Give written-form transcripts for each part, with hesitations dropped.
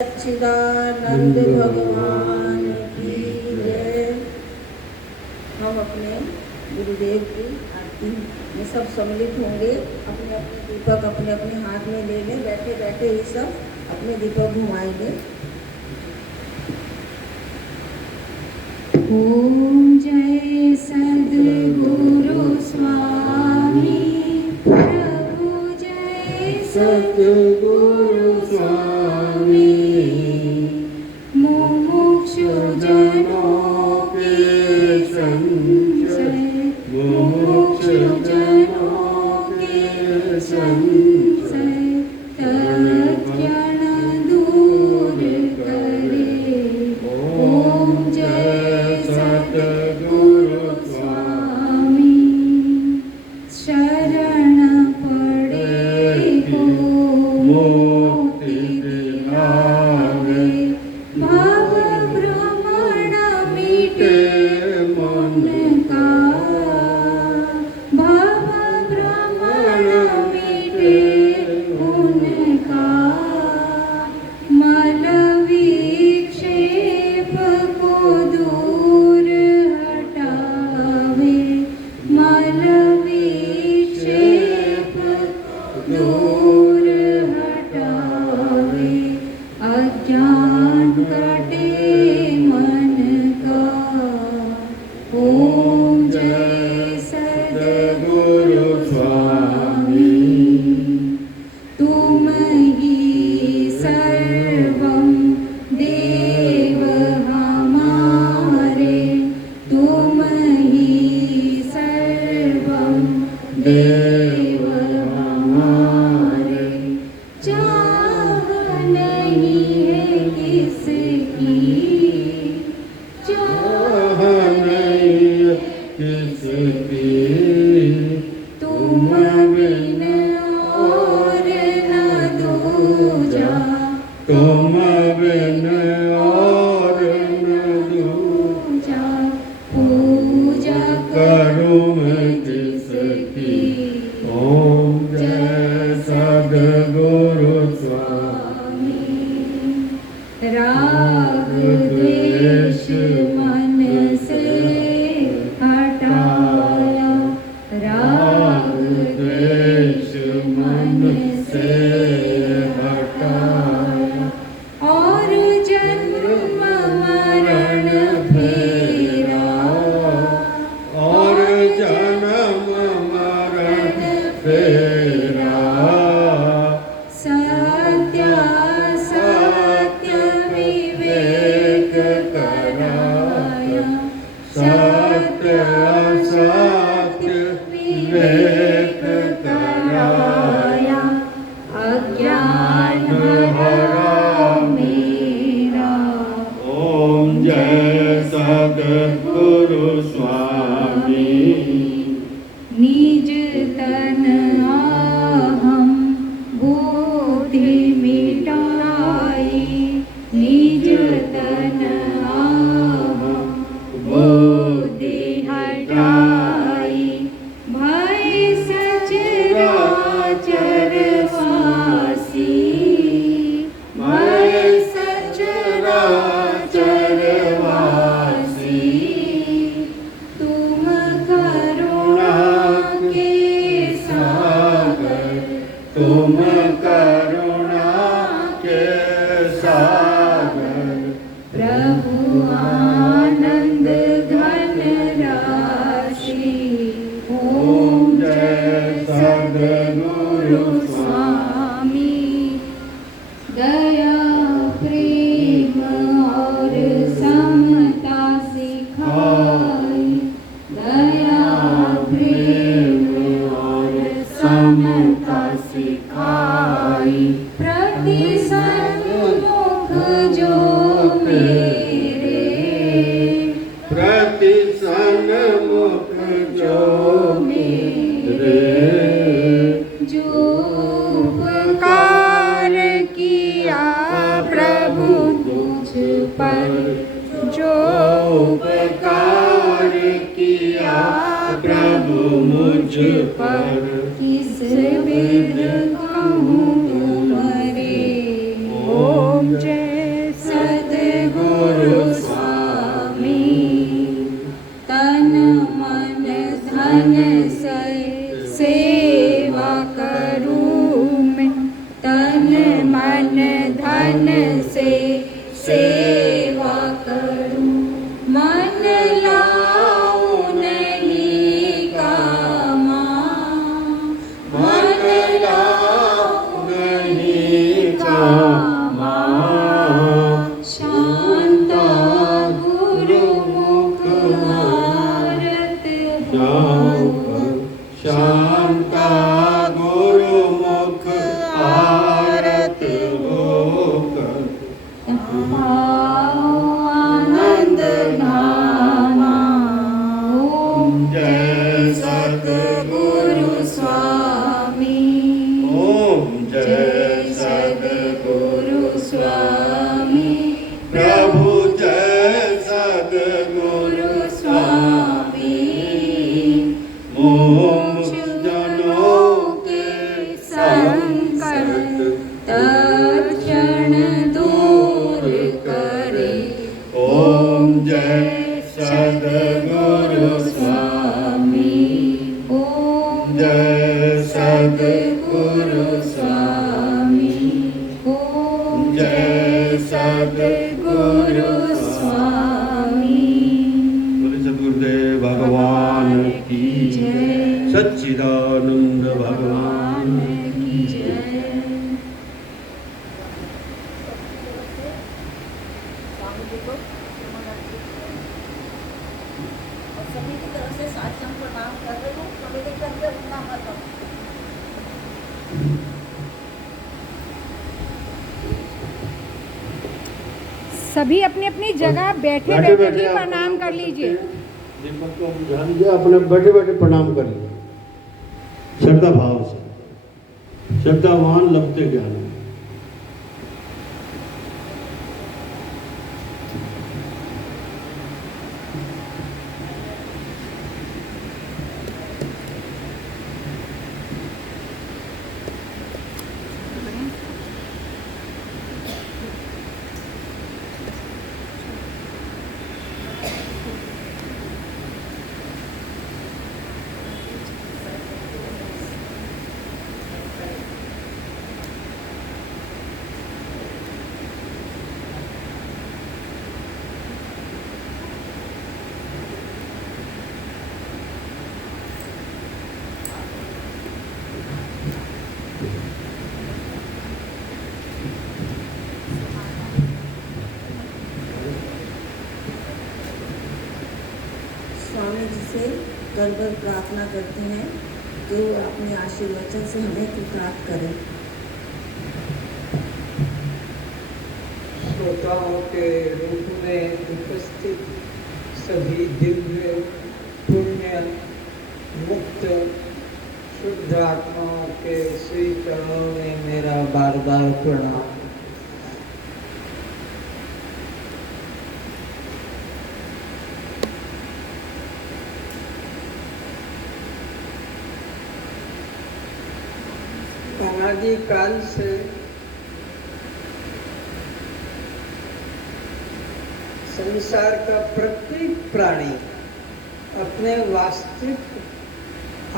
सच्चिदानंद भगवान की जय। हम अपने गुरुदेव की आरती में सब सम्मिलित होंगे। अपने अपने दीपक अपने अपने हाथ में ले लें। बैठे बैठे ही सब अपने दीपक घुमाएंगे। ओम जय सद्गुरु स्वामी प्रभु जय सद्गुरु स्वामी मुमुक्षु जनों के संशय मुमुक्षु जनों के संशय तत्क्षण दूर करे। ओम जय सद्गुरु स्वामी शरण पड़े को मुक्ति दिलावे भव भ्रमण मिटे मन का भव भ्रमण मिटे उनका मल विक्षेप को दूर हटावे मल विक्षेप दूर हटावे अज्ञान कटे मन का। ओम जय सद्गुरु स्वामी तुम ही सर्वं देव हमारे तुम ही सर्वं देव हमारे चाह नहीं है किसकी चाह नहीं है किसकी तुम बिन और न दूजा तुम बिन और न दूजा पूजा करूं मैं किसकी। ओम जय सद्गुरु स्वामी राग द्वेष मन से हटाया राग द्वेष मन से हटाया और जन्म मरण फेरा और जन्म मरण फेरा सत्य सत्य विवेक कराया सत्य सत्य विवेक कराया अज्ञान हरा मेरा। ओम जय सद्गुरु स्वामी निज तन आहम बुद्धि मिटाई निज तन आहम बुद्धि हटाई भय सचराचर वासी भय सचराचर वासी तुम करुणा के सागर तुम करुणा के सागर प्रभु आनंद घन राशि। ओम जय सद्गुरु स्वामी दया प्रेम और समता सिखाई दया प्रेम और समता सिखाई प्रति सन्मुख जो मेरे प्रति सन्मुख जो मेरे जो उपकार किया प्रभु तुझ पर जो उपकार किया प्रभु मुझ पर किस विध कहूँ तुम्हारे। ओम जय मन से सेवा करूं, मन लाऊं नहीं कामा, मन लाऊं नहीं कामा। शांता गुरुमुख आरत हो, शांता गुरुमुख आरत होकर आनंद नामा। ओम जय सद्गुरु स्वामी, ओम जय सद्गुरु स्वामी, प्रभु जय सद्गुरु स्वामी। मोक्ष जनों के संकट तत्क्षण दूर करे। ओम जय सद्गुरु स्वामी, ओम जय सद्गुरु स्वामी, ओम जय सद्गुरु स्वामी। बोले सद्गुरुदेव भगवान की जय, सच्चिदानंद भगवान की जय। सभी की तरफ से साष्टांग प्रणाम कर रही हूँ। सभी के करके उठना मत। सभी अपनी अपनी जगह बैठे बैठे ही प्रणाम कर लीजिए। दीपक को हम ध्यान दिया, अपने बैठे बैठे प्रणाम कर लीजिए श्रद्धा भाव से। श्रद्धावान लभते ज्ञान। स्वामी जी से कर कर प्रार्थना करते हैं कि वो अपने आशीर्वचन से हमें कृतार्थ करें। श्रोताओं के रूप में उपस्थित सभी दिव्य पुण्य मुक्त शुद्ध आत्माओं के श्री चरणों में मेरा बार बार प्रणाम। अनादिकाल से संसार का प्रत्येक प्राणी अपने वास्तविक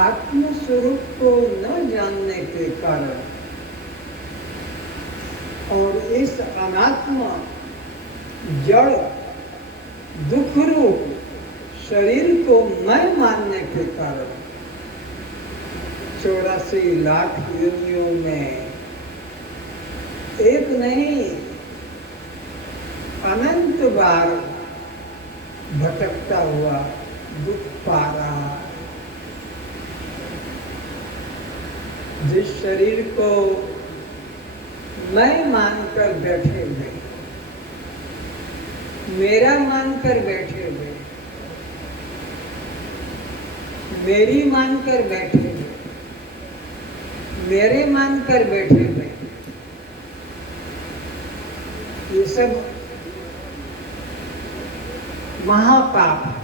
आत्म स्वरूप को न जानने के कारण और इस अनात्मा जड़ दुख रूप शरीर को मैं मानने के कारण 84 लाख योनियों में एक नहीं अनंत बार भटकता हुआ दुख पा रहा। जिस शरीर को मैं मानकर बैठे हुए, मेरा मानकर बैठे हुए, मेरी मानकर बैठे हुए, मेरे मानकर बैठे हुए, ये सब महापाप है,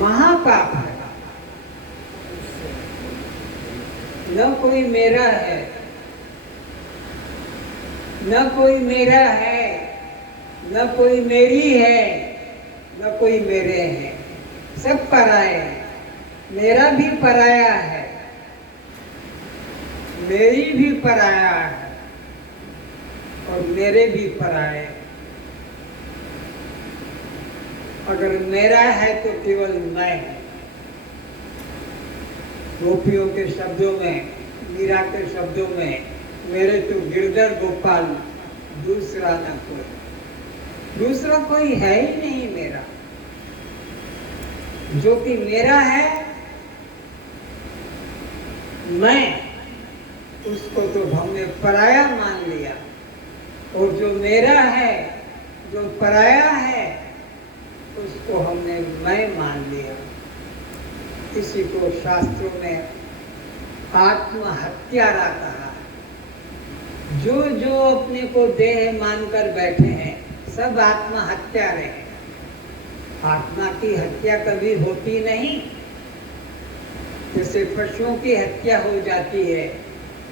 महापाप है। न कोई मेरा है, न कोई मेरा है, न कोई मेरी है, न कोई मेरे हैं, सब पराये हैं। मेरा भी पराया है, मेरी भी पराया है, और मेरे भी पराए। अगर मेरा है तो केवल मैं। गोपियों के शब्दों में, मीरा के शब्दों में, मेरे तो गिरधर गोपाल, दूसरा न कोई। दूसरा कोई है ही नहीं मेरा। जो कि मेरा है मैं, उसको तो हमने पराया मान लिया। और जो मेरा है, जो पराया है, उसको हमने मैं मान लिया। इसी को शास्त्रों में आत्महत्यारा कहा। जो जो अपने को देह मानकर बैठे हैं, सब आत्महत्यारे हैं। आत्मा की हत्या कभी होती नहीं। जैसे पशुओं की हत्या हो जाती है,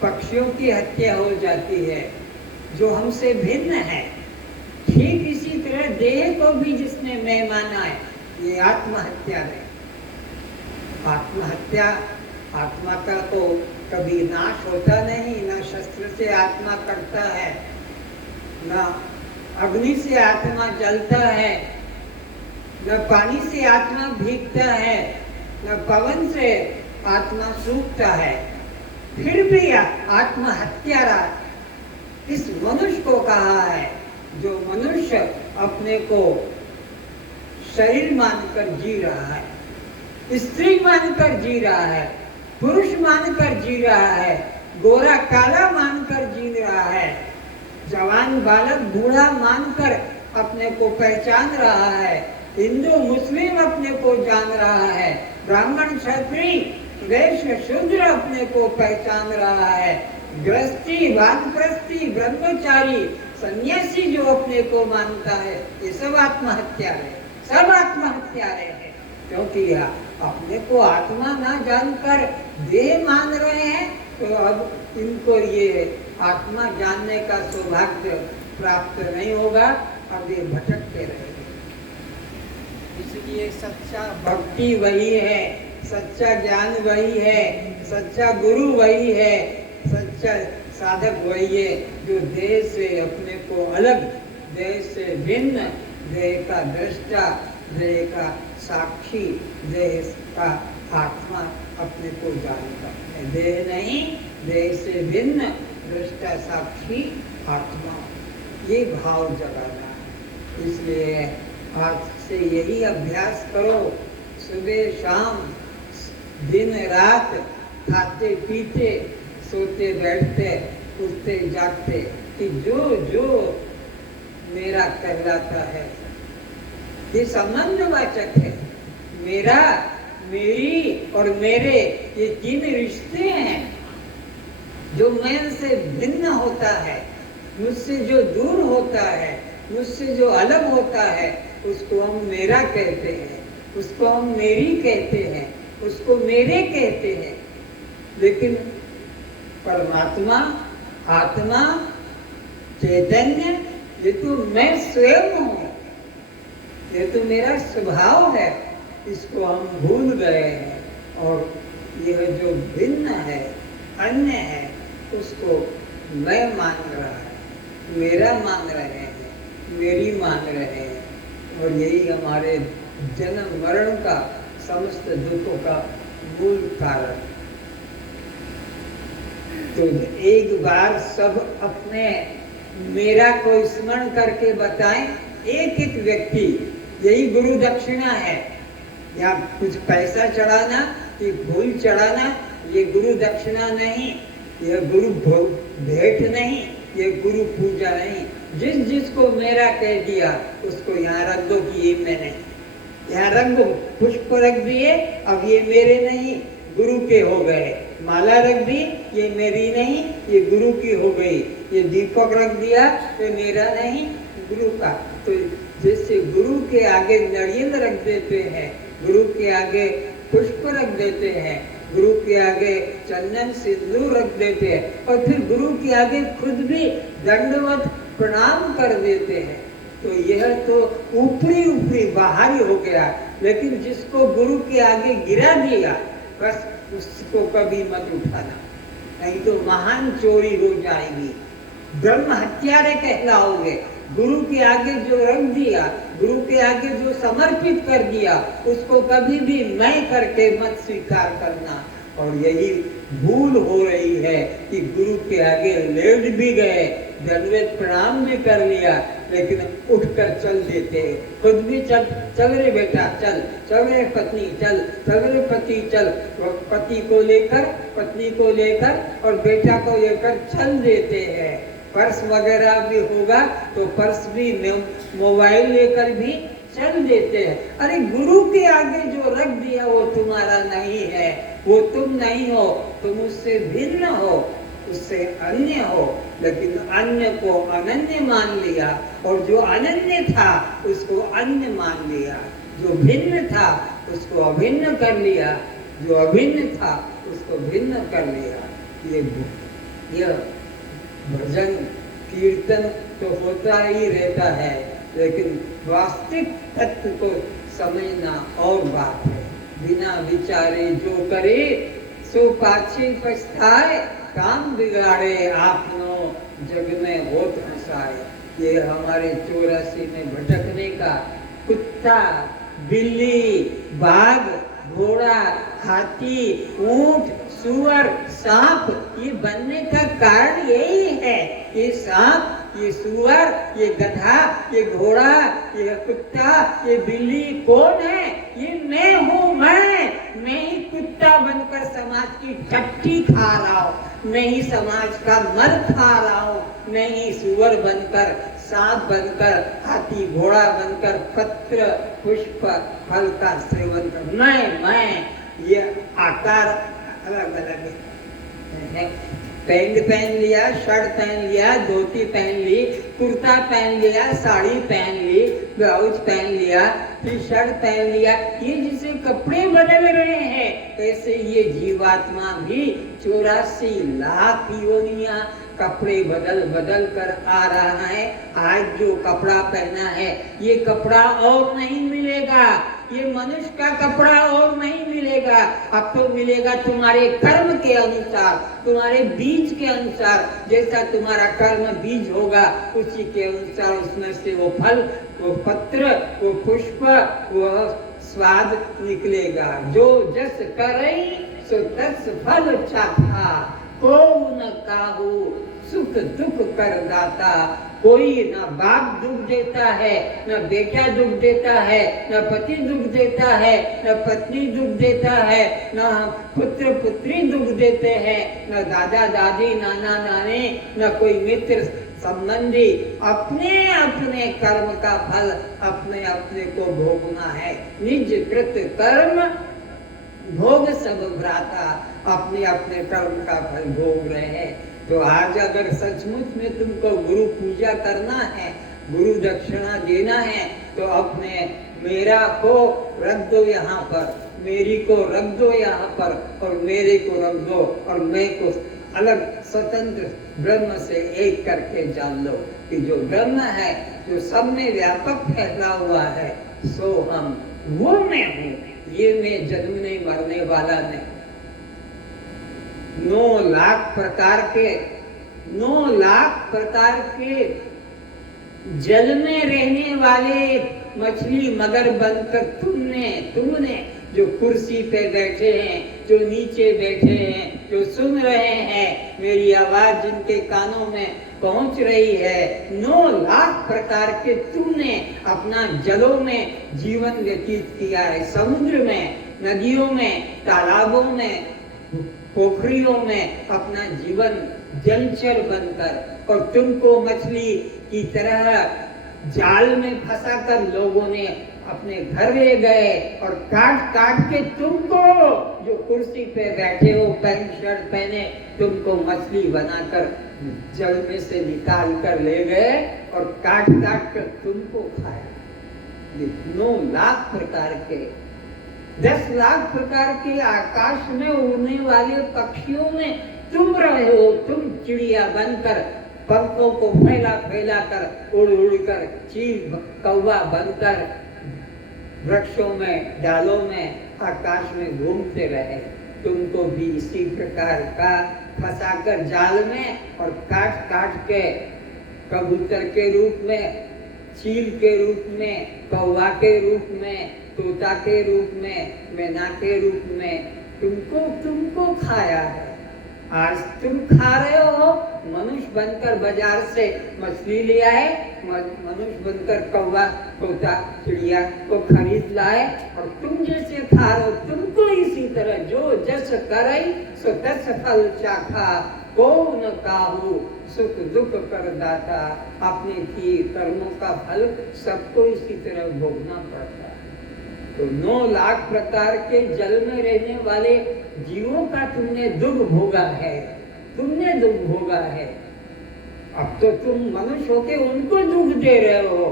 पक्षियों की हत्या हो जाती है, जो हमसे भिन्न है, ठीक इसी तरह देह को भी जिसने मैं माना है, ये आत्महत्या है। आत्महत्या, आत्मा का तो कभी नाश होता नहीं। ना शस्त्र से आत्मा करता है, ना अग्नि से आत्मा जलता है, न पानी से आत्मा भीगता है, न पवन से आत्मा सूखता है। फिर भी आत्महत्यारा इस मनुष्य को कहा है, जो मनुष्य अपने को शरीर मानकर जी रहा है, स्त्री मानकर जी रहा है, पुरुष मानकर जी रहा है, गोरा काला मानकर जी रहा है, जवान बालक बूढ़ा मानकर अपने को पहचान रहा है, हिंदू मुस्लिम अपने को जान रहा है, ब्राह्मण क्षत्रिय वैश्य शूद्र अपने को पहचान रहा है, गृहस्थी वानप्रस्थी ब्रह्मचारी सन्यासी जो अपने को मानता है, ये सब आत्महत्या है। सब आत्महत्या है, क्योंकि अपने को आत्मा ना जानकर देह मान रहे हैं। तो अब इनको ये आत्मा जानने का सौभाग्य प्राप्त नहीं होगा, अब ये भटकते रहेंगे। इसलिए सच्चा भक्ति वही है, सच्चा ज्ञान वही है, सच्चा गुरु वही है, सच्चा साधक वही है, जो देह से अपने को अलग, देह से भिन्न, देह का दृष्टा, देह का साक्षी, देह का आत्मा अपने को जानता है। देह नहीं, देह से भिन्न, दृष्टा साक्षी आत्मा, ये भाव जगाना है। इसलिए आज से यही अभ्यास करो, सुबह शाम, दिन रात, खाते पीते, सोते बैठते, उठते जागते, कि जो जो मेरा कहलाता है, ये संबंधवाचक है। मेरा, मेरी और मेरे, ये तीन रिश्ते हैं। जो मैं से भिन्न होता है, मुझसे जो दूर होता है, मुझसे जो अलग होता है, उसको हम मेरा कहते हैं, उसको हम मेरी कहते हैं, उसको मेरे कहते हैं। लेकिन परमात्मा, आत्मा, चैतन्य, ये तो मैं स्वयं हूँ, ये तो मेरा स्वभाव है। इसको हम भूल गए हैं और यह जो भिन्न है, अन्य है, उसको मैं मान रहा है, मेरा मान रहे हैं, मेरी मान रहे हैं। और यही हमारे जन्म मरण का, समस्त दुखों का मूल कारण। तो एक बार सब अपने मेरा को स्मरण करके बताएं, एक एक व्यक्ति। यही गुरु दक्षिणा है। या कुछ पैसा चढ़ाना कि फूल चढ़ाना, ये गुरु दक्षिणा नहीं, यह गुरु भेंट नहीं, ये गुरु पूजा नहीं। जिस जिसको मेरा कह दिया, उसको यहाँ रख दो कि ये मैं नहीं, यहाँ रख दो। पुष्प रख दिए, अब ये मेरे नहीं, गुरु के हो गए। माला रख दी, ये मेरी नहीं, ये गुरु की हो गई। ये दीपक रख दिया, ये मेरा नहीं, गुरु का। तो जैसे गुरु के आगे नारियल रख देते हैं, गुरु के आगे पुष्प रख देते हैं, गुरु के आगे चंदन सिंदूर रख देते हैं, और फिर गुरु के आगे खुद भी दंडवत प्रणाम कर देते हैं। तो यह तो ऊपरी ऊपरी बाहरी हो गया। लेकिन जिसको गुरु के आगे गिरा दिया, बस उसको कभी मत उठाना, नहीं तो महान चोरी हो जाएगी। ब्रह्म हत्यारे कहलाओगे। गुरु के आगे जो रख दिया, गुरु के आगे जो समर्पित कर दिया, उसको कभी भी मैं करके मत स्वीकार करना। और यही भूल हो रही है कि गुरु के आगे लेट भी गए, दंडवत प्रणाम भी कर लिया, लेकिन उठकर चल देते, खुद भी चल चल रे बेटा चल, चल रे पत्नी चल, चल रे पति चल, पति को लेकर, पत्नी को लेकर और बेटा को लेकर चल देते हैं। पर्स वगैरह भी होगा तो पर्स भी, मोबाइल लेकर भी चल देते हैं। अरे गुरु के आगे जो रख दिया वो तुम्हारा नहीं है, वो तुम नहीं हो, तुम उससे भिन्न हो, उससे अन्य हो। लेकिन अन्य को अनन्य मान लिया, और जो अनन्य था उसको अन्य मान लिया, जो भिन्न था उसको अभिन्न कर लिया, जो अभिन्न था उसको भिन्न कर लिया। ये भजन कीर्तन तो होता ही रहता है, लेकिन वास्तविक तत्व को समझना और बात है। बिना विचारे जो करे सो पाछे पछताए, काम बिगाड़े आपनो जग में होत हंसाए। ये हमारे 84 में भटकने का, कुत्ता, बिल्ली, बाघ, घोड़ा, हाथी, ऊंट, सुअर, सांप, ये बनने का कारण यही है। ये सांप, ये सुअर, ये गधा, ये घोड़ा, ये कुत्ता, ये बिल्ली कौन है? ये मैं हूँ। मैं ही कुत्ता बनकर समाज की टट्टी खा रहा हूँ, मैं ही समाज का मर खा रहा हूँ, मैं ही सुअर बनकर, सांप बनकर, हाथी घोड़ा बनकर, पत्र पुष्प फल का सेवन कर। मैं ये आकार अलग अलग है। पैंट पहन लिया, शर्ट पहन लिया, धोती पहन ली, कुर्ता पहन लिया, साड़ी पहन ली, ब्लाउज पहन लिया, टी शर्ट पहन लिया, ये जिसे कपड़े बदल रहे हैं, ऐसे ये जीवात्मा भी 84 लाख योनियां कपड़े बदल बदल कर आ रहा है। आज जो कपड़ा पहना है ये कपड़ा और नहीं मिलेगा, ये मनुष्य का कपड़ा और नहीं मिलेगा। अब तो मिलेगा तुम्हारे कर्म के अनुसार, तुम्हारे बीज के अनुसार। जैसा तुम्हारा कर्म बीज होगा उसी के अनुसार उसमें से वो फल, वो पत्र, वो पुष्प, वो स्वाद निकलेगा। जो जस करई सो तस फल चाखा, को न काहू सुख दुख कर दाता। कोई ना बाप दुख देता है, न बेटा दुख देता है, न पति दुख देता है, न पत्नी दुख देता है, न पुत्र पुत्री दुख देते हैं, न दादा दादी नाना नानी, न कोई मित्र संबंधी। अपने अपने कर्म का फल अपने अपने को भोगना है। निज कृत कर्म भोग सब भ्राता, अपने अपने कर्म का फल भोग रहे हैं। तो आज अगर सचमुच में तुमको गुरु पूजा करना है, गुरु दक्षिणा देना है, तो अपने मेरा को रख दो यहाँ पर, मेरी को रख दो यहाँ पर, और मेरे को रख दो, और मैं को अलग स्वतंत्र ब्रह्म से एक करके जान लो कि जो ब्रह्म है, जो सब में व्यापक फैला हुआ है, सो हम, वो मैं हूँ। ये मैं जन्मने मरने वाला नहीं। 9 लाख प्रकार के जल में रहने वाले मछली मगर बनकर तुमने जो कुर्सी पे बैठे हैं, जो नीचे बैठे हैं, जो सुन रहे हैं, मेरी आवाज जिनके कानों में पहुंच रही है, 9 लाख प्रकार के तुमने अपना जलों में जीवन व्यतीत किया है। समुद्र में, नदियों में, तालाबों में, पोखरियों में अपना जीवन जलचर बनकर, और तुमको मछली की तरह जाल में फंसाकर लोगों ने अपने घर ले गए, और काट काट के तुमको जो कुर्सी पे बैठे हो, पैंट शर्ट पहने, तुमको मछली बनाकर जल में से निकाल कर ले गए और काट काट कर तुमको खाया। 9 लाख प्रकार के, 10 लाख प्रकार के आकाश में उड़ने वाले पक्षियों में तुम रहे हो। तुम चिड़िया बनकर, पंखों को फैला फैला कर, उड़ उड़ कर, चील कौवा बनकर वृक्षों में, डालों में, आकाश में घूमते रहे। तुमको भी इसी प्रकार का फंसाकर जाल में और काट काट के कबूतर के रूप में, चील के रूप में, कौवा के रूप में, तोता के रूप में, मैना के रूप में तुमको खाया है। आज तुम खा रहे हो, मनुष्य बनकर बाजार से मछली ले आए, मनुष्य बनकर कौवा, तोता, चिड़िया को खरीद लाए और तुम जैसे खा रहे हो, तुमको इसी तरह जो जस करई सो तस फल चाखा, को न काहू सुख दुख कर दाता। अपने किए कर्मों का फल सबको इसी तरह भोगना पड़ता है। तो 9 लाख प्रकार के जल में रहने वाले जीवों का तुमने दुख भोगा है, तुमने दुख भोगा है। अब तो तुम मनुष्य होके उनको दुख दे रहे हो,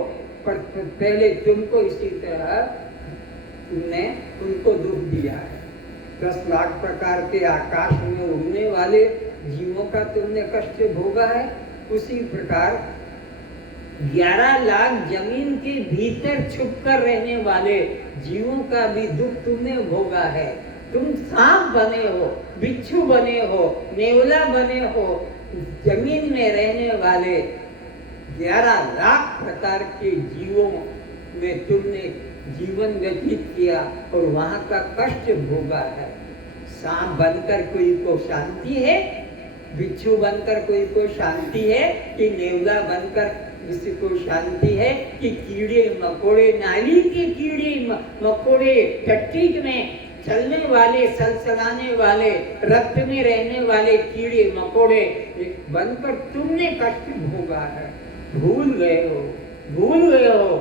पर पहले तुमको इसी तरह तुमने उनको दुख दिया है। 10 लाख प्रकार के आकाश में उड़ने वाले जीवों का तुमने कष्ट भोगा है, उसी प्रकार 11 लाख जमीन के भीतर छुप कर रहने वाले जीवों का भी दुख तुमने भोगा है। तुम सांप बने हो, बिच्छू बने हो, नेवला बने हो, जमीन में रहने वाले 11 लाख प्रकार के जीवों में तुमने जीवन व्यतीत किया और वहां का कष्ट भोगा है। सांप बनकर कोई को शांति है, बिच्छू बनकर कोई को शांति है, कि नेवला बनकर किसी को शांति है, कि कीड़े मकोड़े, नाली के कीड़े मकोड़े, टट्टी में चलने वाले, सलसलाने वाले, रक्त में रहने वाले कीड़े मकोड़े बनकर तुमने कष्ट भोगा है। भूल गए हो, भूल गए हो।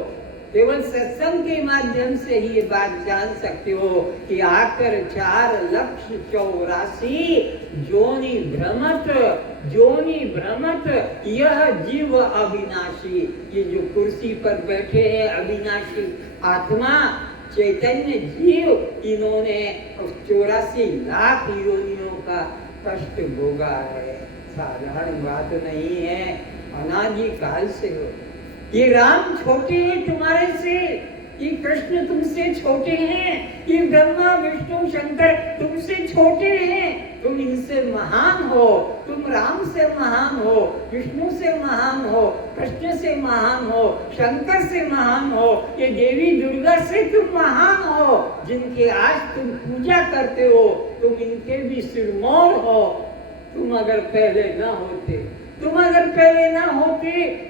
केवल सत्संग के माध्यम से ही ये बात जान सकते हो कि आकर 4,84,000 जोनी भ्रमत यह जीव अविनाशी। ये जो कुर्सी पर बैठे हैं अविनाशी आत्मा, चैतन्य जीव, इन्होंने 84 लाख योनियों का कष्ट भोगा है। साधारण बात नहीं है, अनादि काल से हो। ये राम छोटे हैं तुम्हारे से, ये कृष्ण तुमसे छोटे हैं, ये ब्रह्मा विष्णु शंकर तुमसे छोटे हैं। तुम इनसे महान हो, तुम राम से महान हो, विष्णु से महान हो, कृष्ण से महान हो, शंकर से महान हो, ये देवी दुर्गा से तुम महान हो, जिनकी आज तुम पूजा करते हो, तुम इनके भी सिरमौर हो। तुम अगर पहले ना होते,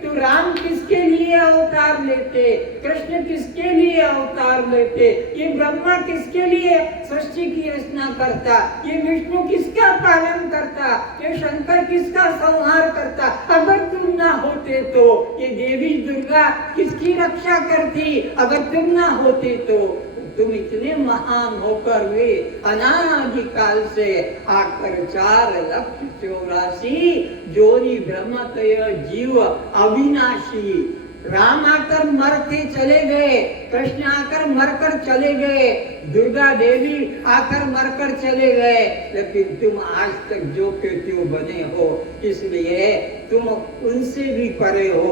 तो राम किसके लिए अवतार लेते, कृष्ण किसके लिए अवतार लेते, ये ब्रह्मा किसके लिए सृष्टि की रचना करता, ये विष्णु किसका पालन करता, ये शंकर किसका संहार करता। अगर तुम ना होते तो ये देवी दुर्गा किसकी रक्षा करती, अगर तुम ना होते तो। तुम इतने महान होकर वे अनादि काल से आकर 4,84,000 जोनी भ्रमतय जीव अविनाशी। राम आकर मर के चले गए, कृष्ण आकर मरकर चले गए, दुर्गा देवी आकर मरकर चले गए, लेकिन तुम आज तक जो के त्यों बने हो, इसलिए तुम उनसे भी परे हो,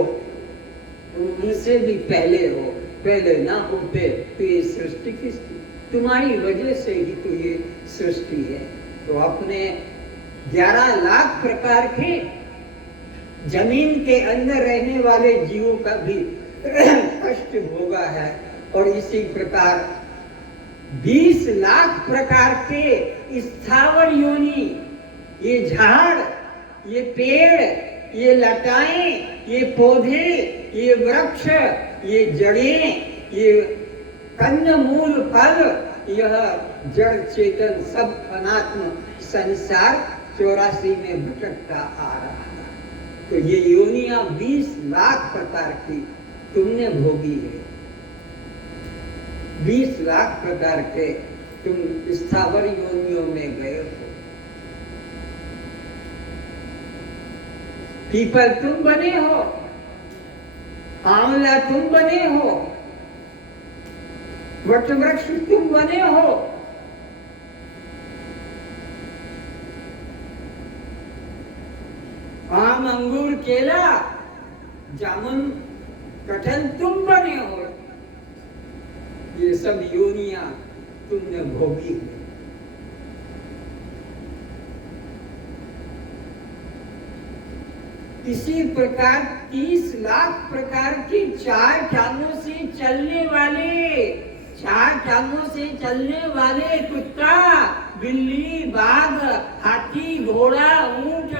उनसे भी पहले हो। पहले ना होते तो ये सृष्टि किसकी? तुम्हारी वजह से ही तो ये सृष्टि है। तो अपने 11 लाख प्रकार के जमीन के अंदर रहने वाले जीवों का भी कष्ट भोगा है, और इसी प्रकार 20 लाख प्रकार के स्थावर योनि, ये झाड़, ये पेड़, ये लताएं, ये पौधे, ये वृक्ष, ये जड़ें, ये कन्न मूल फल, यह जड़ चेतन सब अनात्म संसार 84 में भटकता आ रहा है। तो ये योनियां 20 लाख प्रकार की तुमने भोगी है। 20 लाख प्रकार के तुम स्थावर योनियों में गए हो। पीपल तुम बने हो, आंवला तुम बने हो, वट वृक्ष तुम बने हो, आम अंगूर केला जामुन कटहल तुम बने हो। ये सब योनियां तुमने भोगी है। इसी प्रकार 30 लाख प्रकार के 4 टांगों से चलने वाले, 4 टांगों से चलने वाले कुत्ता, बिल्ली, बाघ, हाथी, घोड़ा, ऊंट,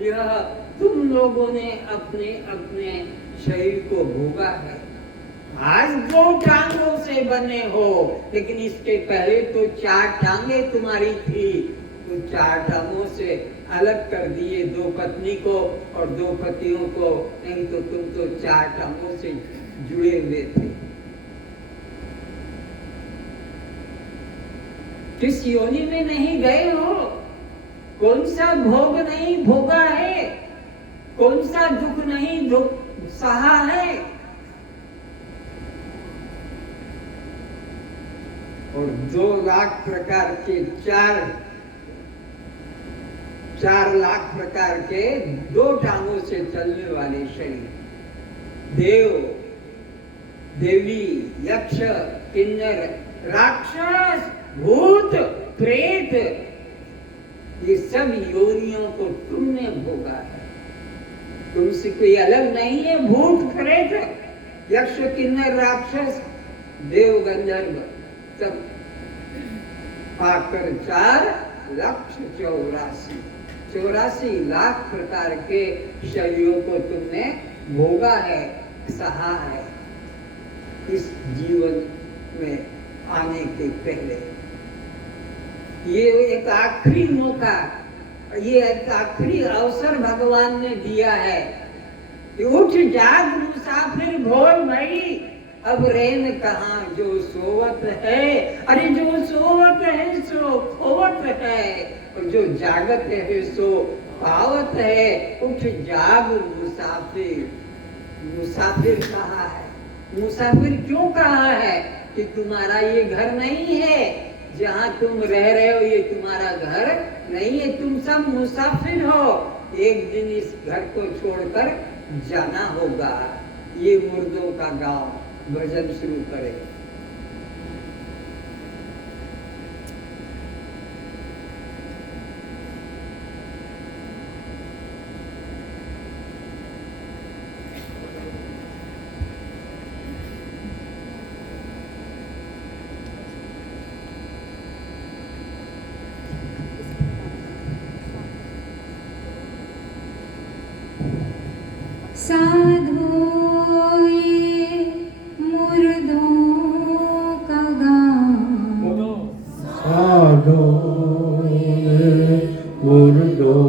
यह तुम लोगों ने अपने अपने शरीर को भोगा है। आज 2 टांगों से बने हो, लेकिन इसके पहले तो 4 टांगे तुम्हारी थी, तो 4 टांगों से अलग कर दिए 2 पत्नी को और 2 पतियों को, नहीं तो तुम तो 4 टांगों से जुड़े हुए थे। किस योनि में नहीं गए हो? कौन सा भोग नहीं भोगा है? कौन सा दुख नहीं दुख सहा है? और 2 लाख प्रकार के 4 लाख प्रकार के 2 टांगों से चलने वाले शरीर, देव, देवी, यक्ष, किन्नर, राक्षस, भूत, प्रेत, ये सब योनियों को तुमने भोगा है। तुमसे कोई अलग नहीं है। भूत, प्रेत, यक्ष, किन्नर, राक्षस, देव, गंधर्व सब पाकर 4,84,84 लाख प्रकार के शरीरों को तुमने भोगा है, सहा है इस जीवन में आने के पहले। ये एक आखिरी मौका, ये एक आखिरी अवसर भगवान ने दिया है। उठ जाग मुसाफिर भोर भई, अब रैन कहाँ जो सोवत है। अरे जो सोवत है सो खोवत है, और जो जागत है सो पावत है। उठ जाग मुसाफिर। मुसाफिर कहा है? मुसाफिर क्यों कहा है? कि तुम्हारा ये घर नहीं है, जहाँ तुम रह रहे हो ये तुम्हारा घर नहीं है, तुम सब मुसाफिर हो। एक दिन इस घर को छोड़कर जाना होगा। ये मुर्दों का गांव भजन शुरू करे। साधो ये मुर्दों का गाँव, साधो ये मुर्दों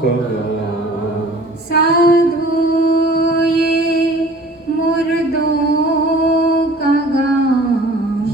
का गाँव, साधो ये मुर्दों का गाँव,